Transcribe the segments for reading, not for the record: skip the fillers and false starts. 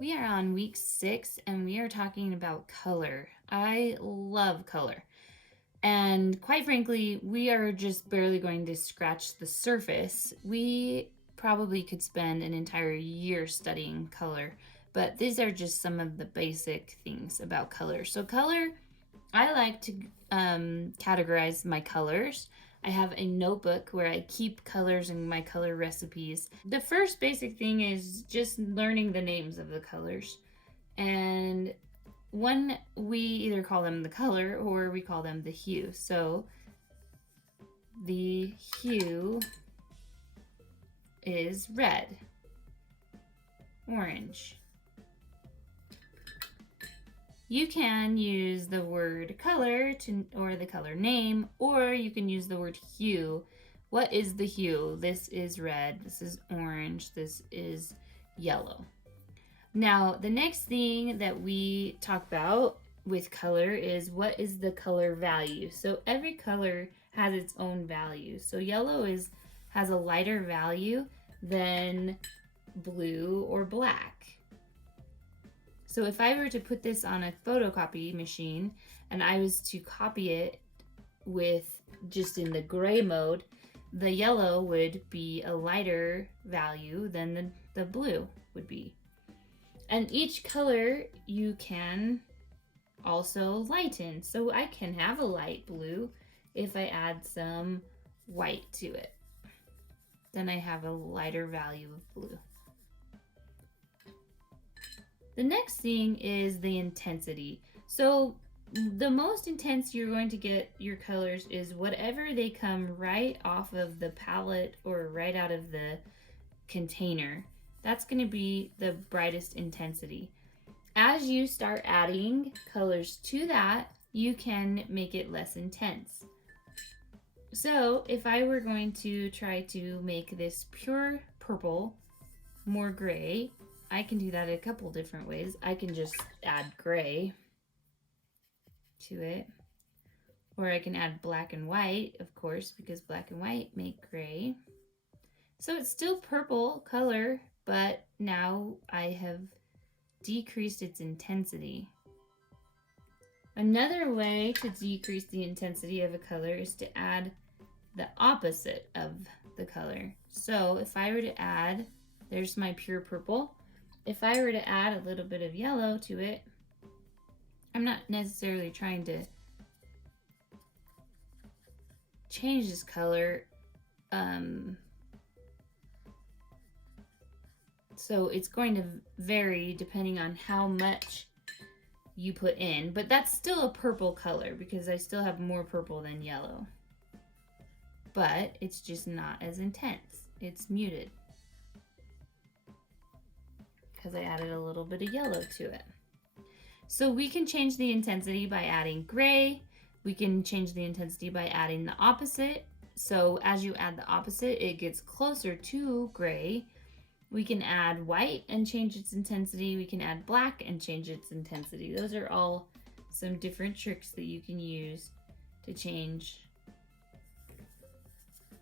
We are on week 6 and we are talking about color. I love color. And quite frankly, we are just barely going to scratch the surface. We probably could spend an entire year studying color, but these are just some of the basic things about color. So, color, I like to categorize my colors. I have a notebook where I keep colors and my color recipes. The first basic thing is just learning the names of the colors. And one, we either call them the color or we call them the hue. So the hue is red, orange. You can use the word color or the color name, or you can use the word hue. What is the hue? This is red, this is orange, this is yellow. Now, the next thing that we talk about with color is what is the color value. So every color has its own value. So yellow has a lighter value than blue or black. So if I were to put this on a photocopy machine and I was to copy it with just in the gray mode, the yellow would be a lighter value than the blue would be. And each color you can also lighten. So I can have a light blue if I add some white to it. Then I have a lighter value of blue. The next thing is the intensity. So the most intense you're going to get your colors is whatever they come right off of the palette or right out of the container. That's going to be the brightest intensity. As you start adding colors to that, you can make it less intense. So if I were going to try to make this pure purple more gray, I can do that a couple different ways. I can just add gray to it, or I can add black and white, of course, because black and white make gray. So it's still purple color, but now I have decreased its intensity. Another way to decrease the intensity of a color is to add the opposite of the color. So if I were to add, there's my pure purple. If I were to add a little bit of yellow to it, I'm not necessarily trying to change this color. So it's going to vary depending on how much you put in, but that's still a purple color because I still have more purple than yellow. But it's just not as intense. It's muted because I added a little bit of yellow to it. So we can change the intensity by adding gray. We can change the intensity by adding the opposite. So as you add the opposite, it gets closer to gray. We can add white and change its intensity. We can add black and change its intensity. Those are all some different tricks that you can use to change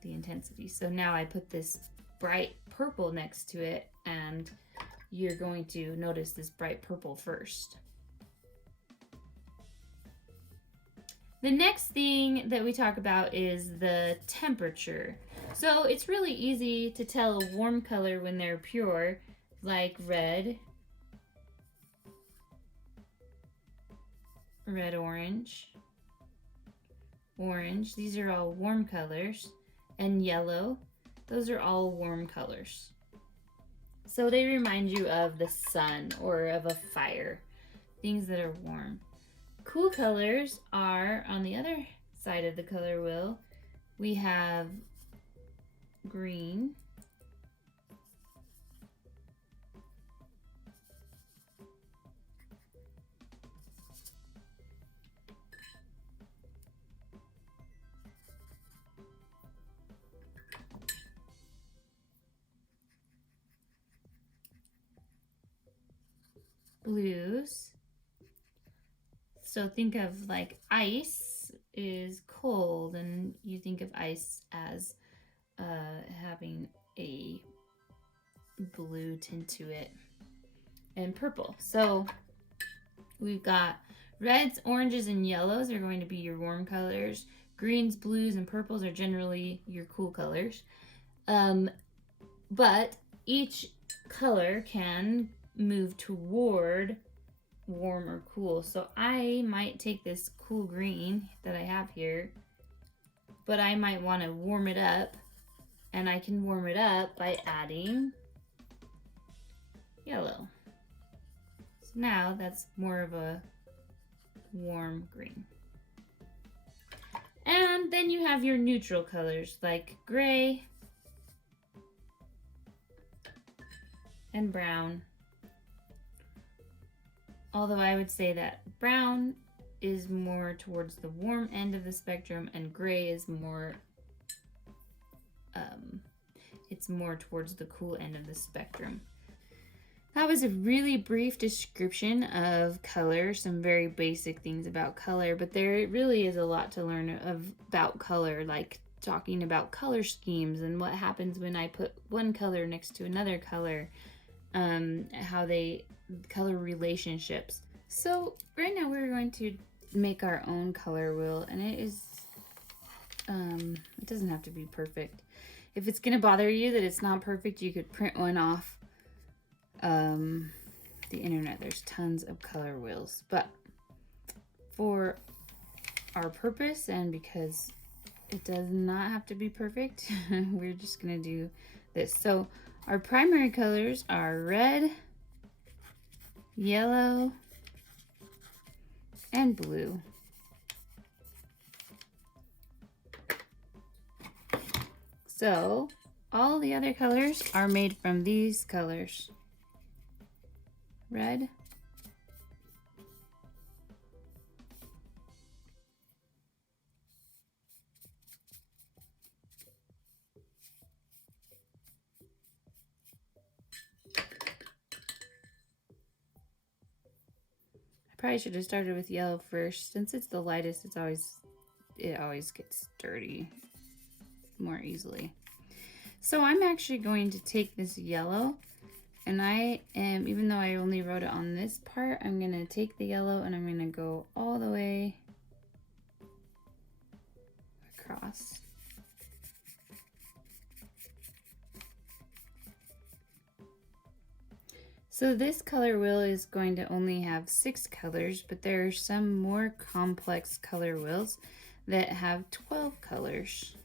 the intensity. So now I put this bright purple next to it, and you're going to notice this bright purple first. The next thing that we talk about is the temperature. So it's really easy to tell a warm color when they're pure, like red, orange, orange. These are all warm colors. And yellow, those are all warm colors. So they remind you of the sun or of a fire, things that are warm. Cool colors are on the other side of the color wheel. We have green, blues. So think of like ice is cold, and you think of ice as having a blue tint to it. and purple. So we've got reds, oranges, and yellows are going to be your warm colors. Greens, blues, and purples are generally your cool colors. But each color can move toward warm or cool. So I might take this cool green that I have here, but I might want to warm it up, and I can warm it up by adding yellow. So now that's more of a warm green. And then you have your neutral colors like gray and brown. Although I would say that brown is more towards the warm end of the spectrum and gray is more it's more towards the cool end of the spectrum. That was a really brief description of color, some very basic things about color, but there really is a lot to learn about color, like talking about color schemes and what happens when I put one color next to another color, how they color relationships. So right now we're going to make our own color wheel, and it doesn't have to be perfect. If it's gonna bother you that it's not perfect, you could print one off the internet. There's tons of color wheels, but for our purpose and because it does not have to be perfect, we're just gonna do this. So our primary colors are red, yellow, and blue. So all the other colors are made from these colors. Red, I probably should have started with yellow first. Since it's the lightest, it always gets dirty more easily. So I'm actually going to take this yellow, and even though I only wrote it on this part, I'm gonna take the yellow and I'm gonna go all the way across. So this color wheel is going to only have 6 colors, but there are some more complex color wheels that have 12 colors.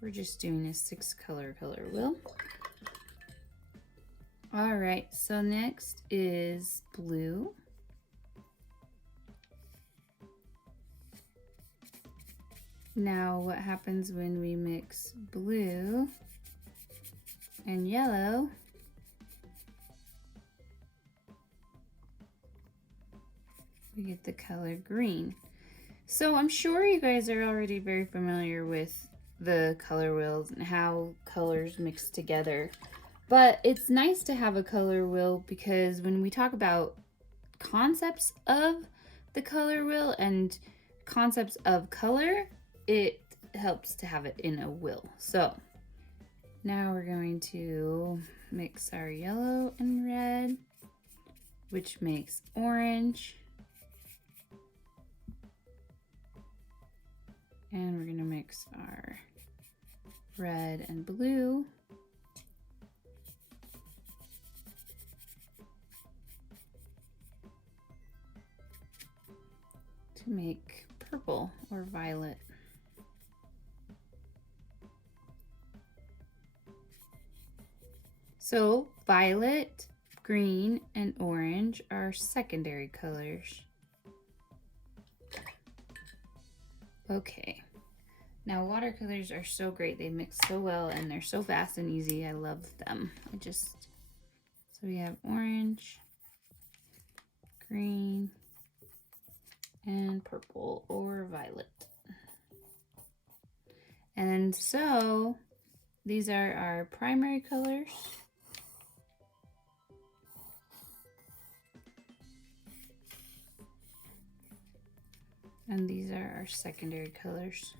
We're just doing a 6 color wheel. All right, so next is blue. Now what happens when we mix blue and yellow? We get the color green. So I'm sure you guys are already very familiar with the color wheels and how colors mix together. But it's nice to have a color wheel because when we talk about concepts of the color wheel and concepts of color, it helps to have it in a wheel. So now we're going to mix our yellow and red, which makes orange. And we're gonna mix our red and blue. To make purple or violet. So violet, green, and orange are secondary colors. Okay, now watercolors are so great. They mix so well and they're so fast and easy. I love them. So we have orange, green, and purple or violet. And so these are our primary colors. And these are our secondary colors.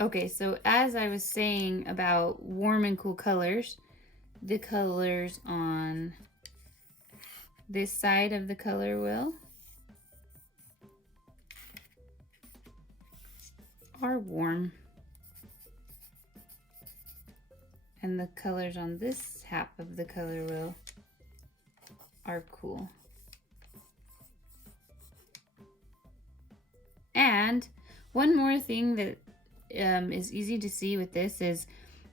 Okay, so as I was saying about warm and cool colors, the colors on this side of the color wheel are warm. And the colors on this half of the color wheel are cool. And one more thing that is easy to see with this is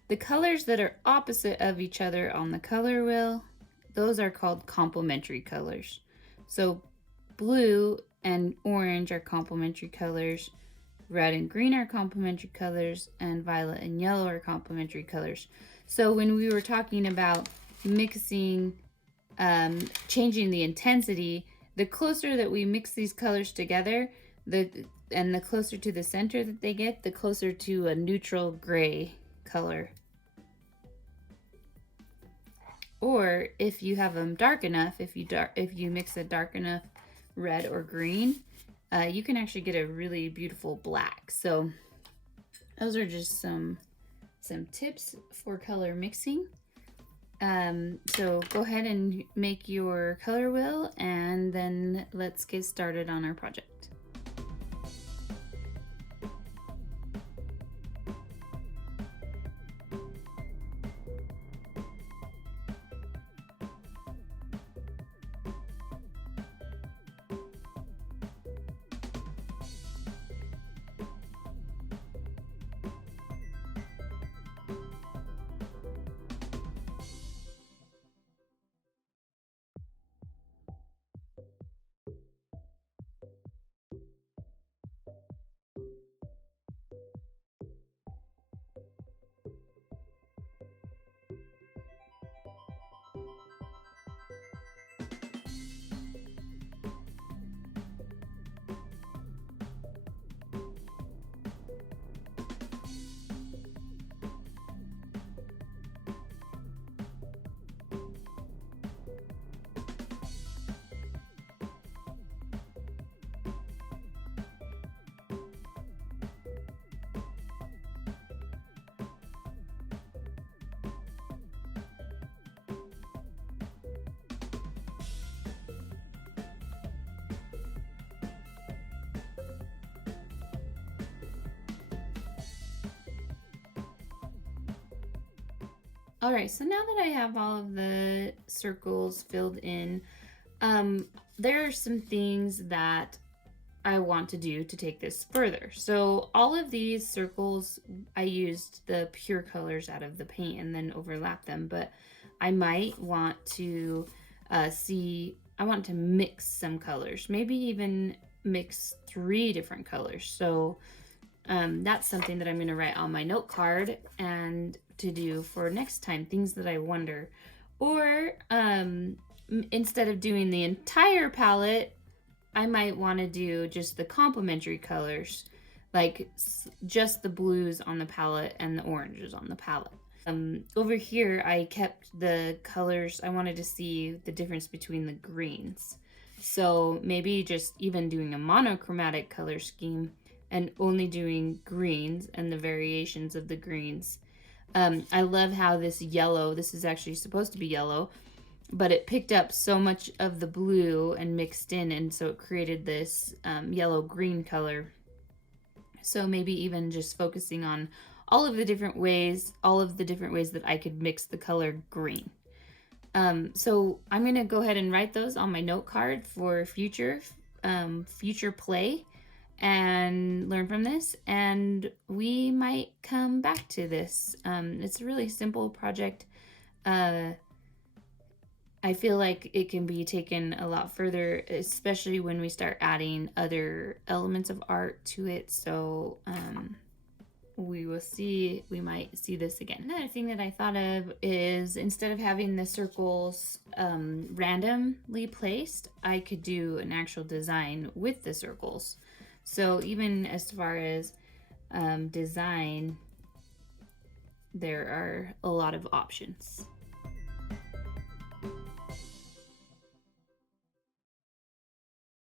the colors that are opposite of each other on the color wheel, those are called complementary colors. So blue and orange are complementary colors, red and green are complementary colors, and violet and yellow are complementary colors. So when we were talking about mixing, changing the intensity, the closer that we mix these colors together, and the closer to the center that they get, the closer to a neutral gray color. Or if you have them dark enough, if you mix a dark enough red or green, you can actually get a really beautiful black. So those are just some tips for color mixing. So go ahead and make your color wheel, and then let's get started on our project. All right, so now that I have all of the circles filled in, there are some things that I want to do to take this further. So all of these circles, I used the pure colors out of the paint and then overlap them, but I might want to I want to mix some colors, maybe even mix 3 different colors. So that's something that I'm going to write on my note card and to do for next time, things that I wonder. Or instead of doing the entire palette, I might want to do just the complementary colors, like just the blues on the palette and the oranges on the palette. Over here, I kept the colors. I wanted to see the difference between the greens. So maybe just even doing a monochromatic color scheme and only doing greens and the variations of the greens. I love how this yellow, this is actually supposed to be yellow, but it picked up so much of the blue and mixed in, and so it created this yellow-green color. So maybe even just focusing on all of the different ways that I could mix the color green. So I'm going to go ahead and write those on my note card for future play and learn from this, and we might come back to this. It's a really simple project. I feel like it can be taken a lot further, especially when we start adding other elements of art to it. So we might see this again. Another thing that I thought of is, instead of having the circles randomly placed, I could do an actual design with the circles. So even as far as design, there are a lot of options.